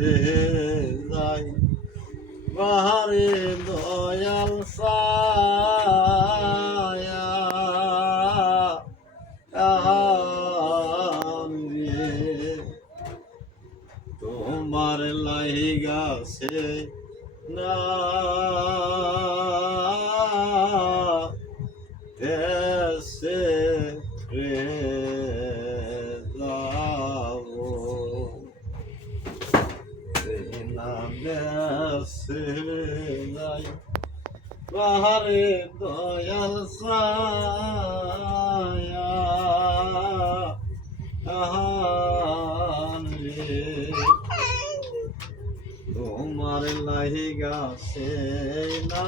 দেশে যাই বাহারে দয়াল ছায়া রে তোমার লাইগাছে না দেশে রে যাবো না দেশে যাই বাহারে দয়াল ছায়া রে তোমার লাইগাছে না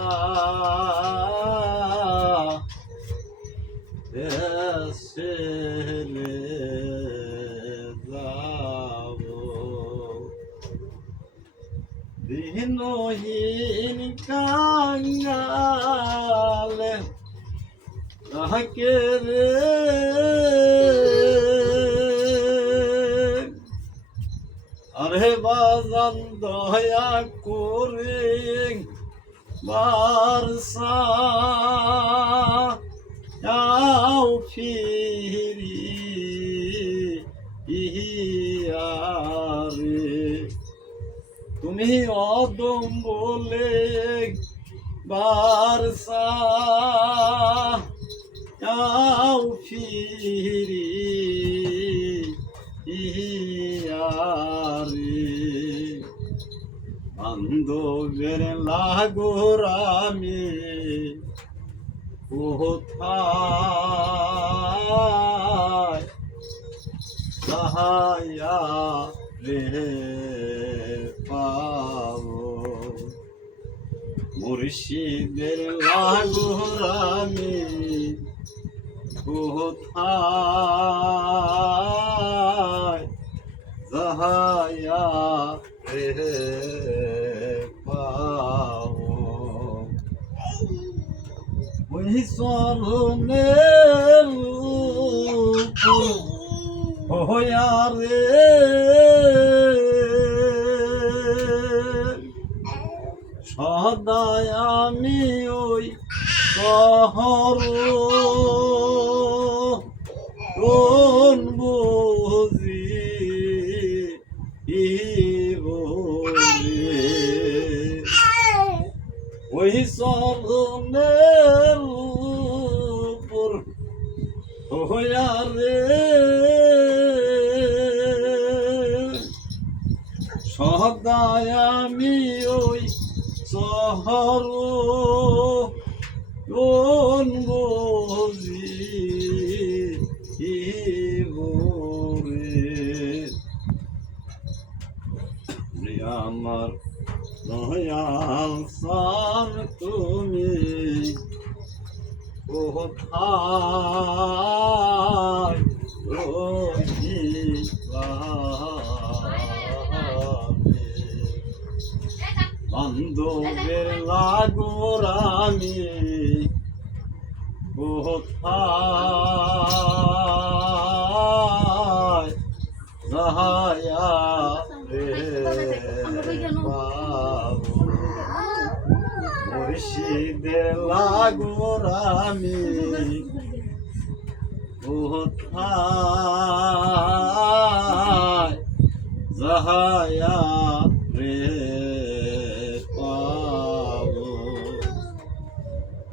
দেশে রে যাবো দিনহীন কাঙ্গালে তাহাকে রে আরে বাজান দয়া করে বারসা আও ফিরি ইহারে তুমি অদম বলে বারসা আও ফিরি ইহারে বান্ধবের লাগোরামে কোথায় সাহায্য রে পাবো মুর্শিদের লাগোরামে কোথায় সাহায্য রে পাবো ওই চরণের হইয়া রে সদায় আমি ওই শহর কোন বুঝি ওই চরণের উপর হইয়া রে সদায় আমি ওই শহর কোন বুঝি আমার দয়াল সার তুমি কোথায় রহিলা বান্ধবের লাগোরামি কোথায় যাহায়া রে পাবো মুর্শিদের লাগোরামি কোথায় যাহায়া রে পাবো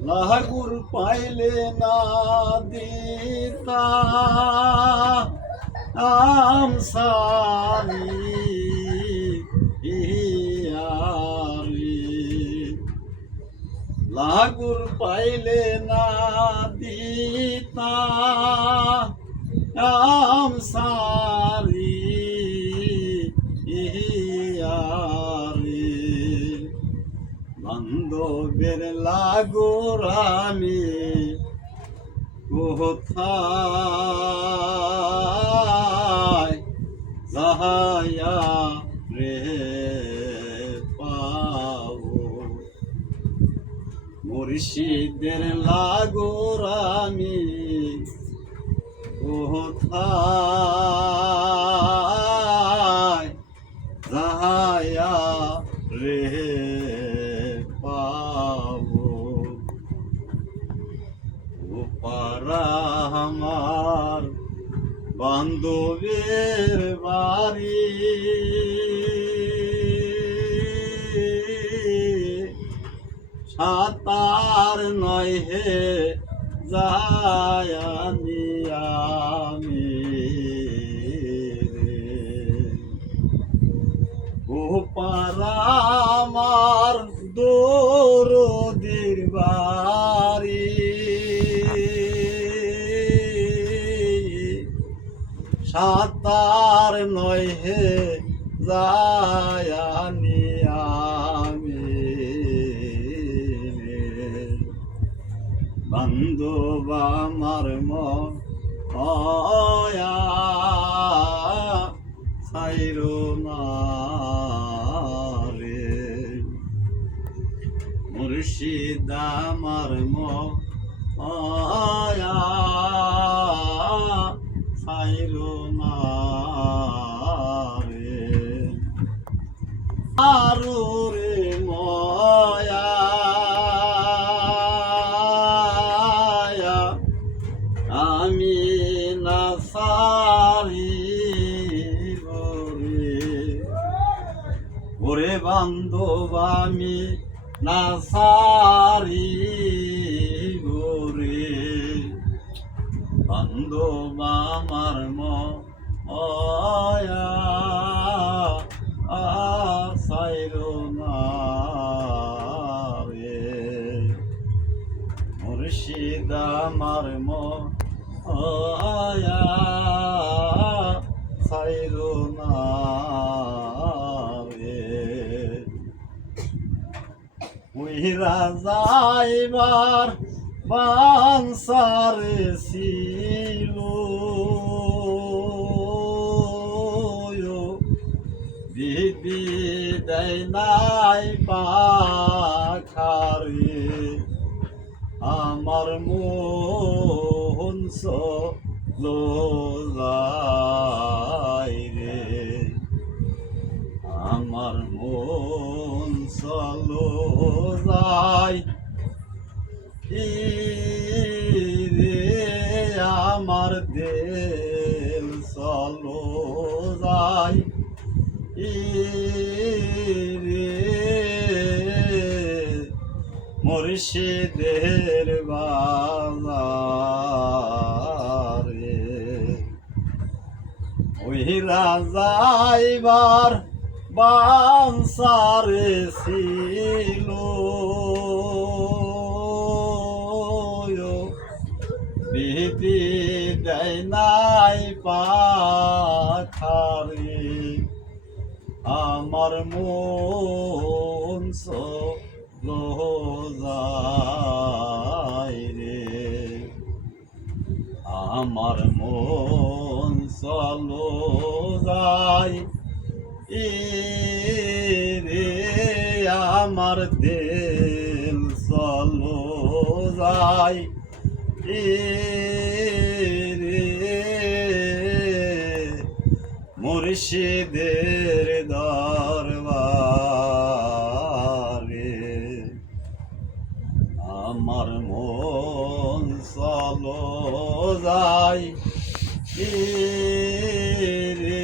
লাগুর পাইলে না দিতা আমসারি লাগুর পাইলে না দিতা আমসারি বান্ধবের লাগোরামি কোথায় যাহায়া রে পাবো মুর্শিদের লাগোরামি কোথায় যাহায়া রে পাবো পারা আমার বান্ধবের বাড়ি সাতার নয় হে যায়ানি আমি ও পারা আমার দরদির বাড়ি সাতার নয় হে যায়ানি আমি বান্ধব আমার ময়া ছাইরো না রে মুর্শিদ আমার ময়া ছাইরো না রে আরো রে ময়া আমি না সারি ওরে বান্ধব আমি না সারি গোরে বান্ধব আমার ময়া সাইরো না রে মুর্শিদ আমার ময়া সাইরো না রে উইরা যাইবার বানসারে ছিল দিদি দেয় নাই পাখারে আমার মন চলো যায় রে আমার মন চলো যায় রে আমার দেল চলো যায় রে মুর্শিদের বাজারে ওই রাজাইবার বানসারে ছিল বিধি দেয় নাই পাখারে আমার মন চলো যায় রে আমার মন চলো যায় রে আমার দিল চলো যায় রে মুর্শিদের দরবারে আমার মন চলো যায় রে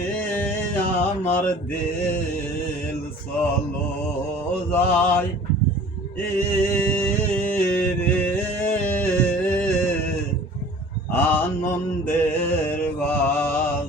আমার দিল চলো যায় রে আনন্দের বাজার